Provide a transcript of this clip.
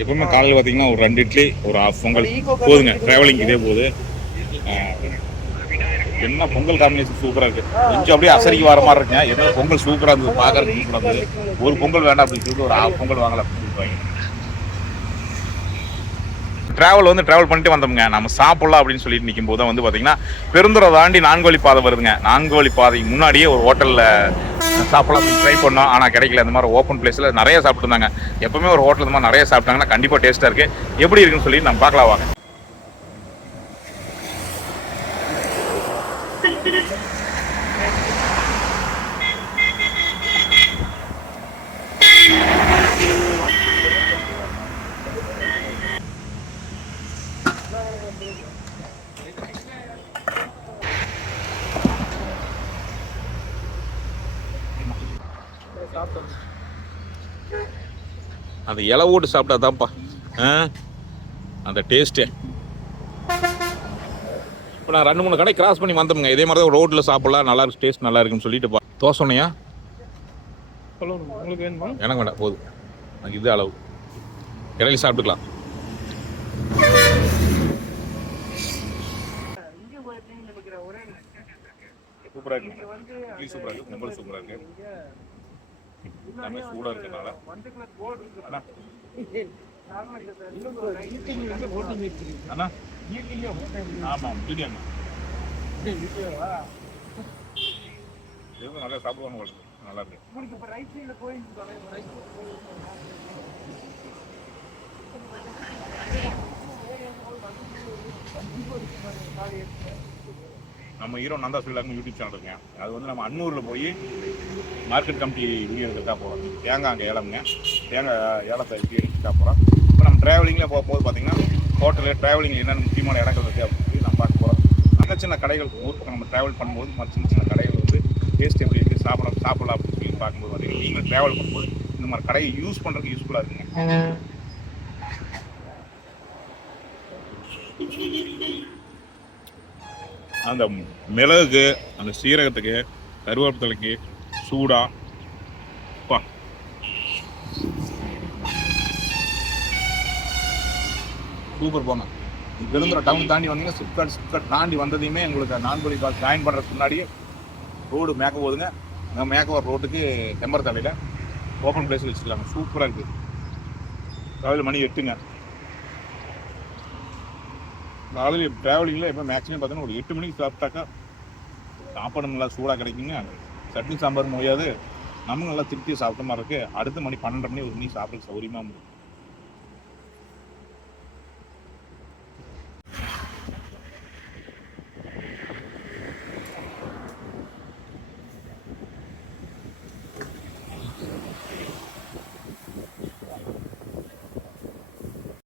எப்பவுமே காலையில் பார்த்தீங்கன்னா ஒரு ரெண்டு இட்லி ஒரு ஆஃப் பொங்கல். போதுங்க ட்ராவலிங் இதே போகுது. என்ன பொங்கல் காம்பினேஷன் சூப்பராக இருக்கு. கொஞ்சம் அப்படியே அசரிக்கு வர மாதிரி இருக்குங்க. என்ன பொங்கல் சூப்பராக இருந்தது பார்க்கறதுக்கு சூப்பராக இருந்தது. ஒரு பொங்கல் வேண்டாம் அப்படின்னு சொல்லிட்டு ஒரு ஆஃப் பொங்கல் வாங்கலாம் அப்படின்னு சொல்லுவாங்க ட்ராவல் வந்து ட்ராவல் பண்ணிட்டு வந்தோம்ங்க. நம்ம சாப்பிடலாம் அப்படின்னு சொல்லிட்டு நிற்கும் போது வந்து பார்த்தீங்கன்னா பெருந்துறை தாண்டி நான்கு வழி பாதை வருதுங்க. நான்கு வழி பாதைக்கு முன்னாடியே ஒரு ஹோட்டலில் சாப்பிடலாம் அப்படின்னு ட்ரை பண்ணோம். ஆனால் கிடைக்கல. இந்த மாதிரி ஓப்பன் பிளேஸில் நிறைய சாப்பிட்டுருந்தாங்க எப்பவுமே ஒரு ஹோட்டல் இந்த மாதிரி நிறைய சாப்பிட்டாங்கன்னா கண்டிப்பாக டேஸ்ட்டாக இருக்குது எப்படி இருக்குன்னு சொல்லி நம்ம பார்க்கலாம் வாங்க. அந்த இலை ஓட்டு சாப்பிட்டா தான்ப்பா ஆ? அந்த டேஸ்ட்டு இப்போ நான் ரெண்டு மூணு கடை கிராஸ் பண்ணி வந்தோம்ங்க இதே மாதிரி தான் ரோட்டில் சாப்பிடலாம். நல்லா இருக்கு டேஸ்ட் நல்லா இருக்குன்னு சொல்லிட்டு பா. தோசை வேணுமா? எனக்கு வேண்டாம் போதும். இது அளவு. இடையில சாப்பிட்டுக்கலாம். சூப்பராக இருக்கு. இட்லி சூப்பராக இருக்கு பொங்கல் சூப்பராக இருக்கு. எல்லாமே சூடாக இருக்கனால அண்ணா. அண்ணா. ஆமாம் பிரியாணி. நல்லா சாப்பிடுவாங்க உங்களுக்கு. நல்லா இருக்கு. நம்ம ஹீரோ நந்தா சுல்லாங்க யூடியூப் சேனல் இருக்குங்க அது வந்து நம்ம அன்னூரில் போய் மார்க்கெட் கமிட்டி வீடியோ தான் போகிறோம் தேங்காய் அங்கே ஏலம்ங்க. தேங்காய் ஏலத்தை எப்படி தான் போகிறோம் இப்போ நம்ம ட்ராவலிங்கில் போகும்போது பார்த்தீங்கன்னா ஹோட்டலு ட்ராவலிங் என்னென்ன முக்கியமான இடங்கள் இருக்குது அப்படின்னு சொல்லி நம்ம பார்க்க போகிறோம் சின்ன சின்ன கடைகள் ஊர் பக்கம் நம்ம ட்ராவல் பண்ணும்போது மற்ற சின்ன சின்ன கடைகள் வந்து டேஸ்ட் எப்படி இருக்குது சாப்பிடலாம் சாப்பிடலாம் அப்படின்னு சொல்லி பார்க்கும்போது பார்த்தீங்கன்னா நீங்கள் ட்ராவல் பண்ணும்போது இந்த மாதிரி கடையை யூஸ் பண்ணுறதுக்கு யூஸ்ஃபுல்லாக இருக்குங்க. அந்த மிளகுக்கு அந்த சீரகத்துக்கு கருவேப்பத்தலைக்கு சூடா. பா. சூப்பர் போங்க. விழுந்துற டவுன் தாண்டி வந்தீங்கன்னா சிப்காட் சிப்காட் தாண்டி வந்ததையுமே உங்களுக்கு நான்குடி பால் ஜாயின் பண்ணுறதுக்கு முன்னாடியே ரோடு மேக்க போகுதுங்க மேக்க மேக்கவர் ரோட்டுக்கு டெம்பர் தலையில் ஓப்பன் பிளேஸில் வச்சுருக்காங்க சூப்பராக இருக்குது காலையில் மணி எட்டுங்க. காலையில் ட்ராவலிங்கில் எப்போ மேக்ஸிமம் பார்த்தீங்கன்னா ஒரு எட்டு மணிக்கு சாப்பிட்டாக்கா சாப்பாடு நல்லா சூடாக கிடைக்குங்க. சட்னி சாம்பார் முடியாது நம்ம நல்லா திருப்தியாக சாப்பிட்ட மாதிரி இருக்குது அடுத்த மணி பன்னெண்டு மணி ஒரு மணி சாப்பிட சௌரியமாக இருக்கும்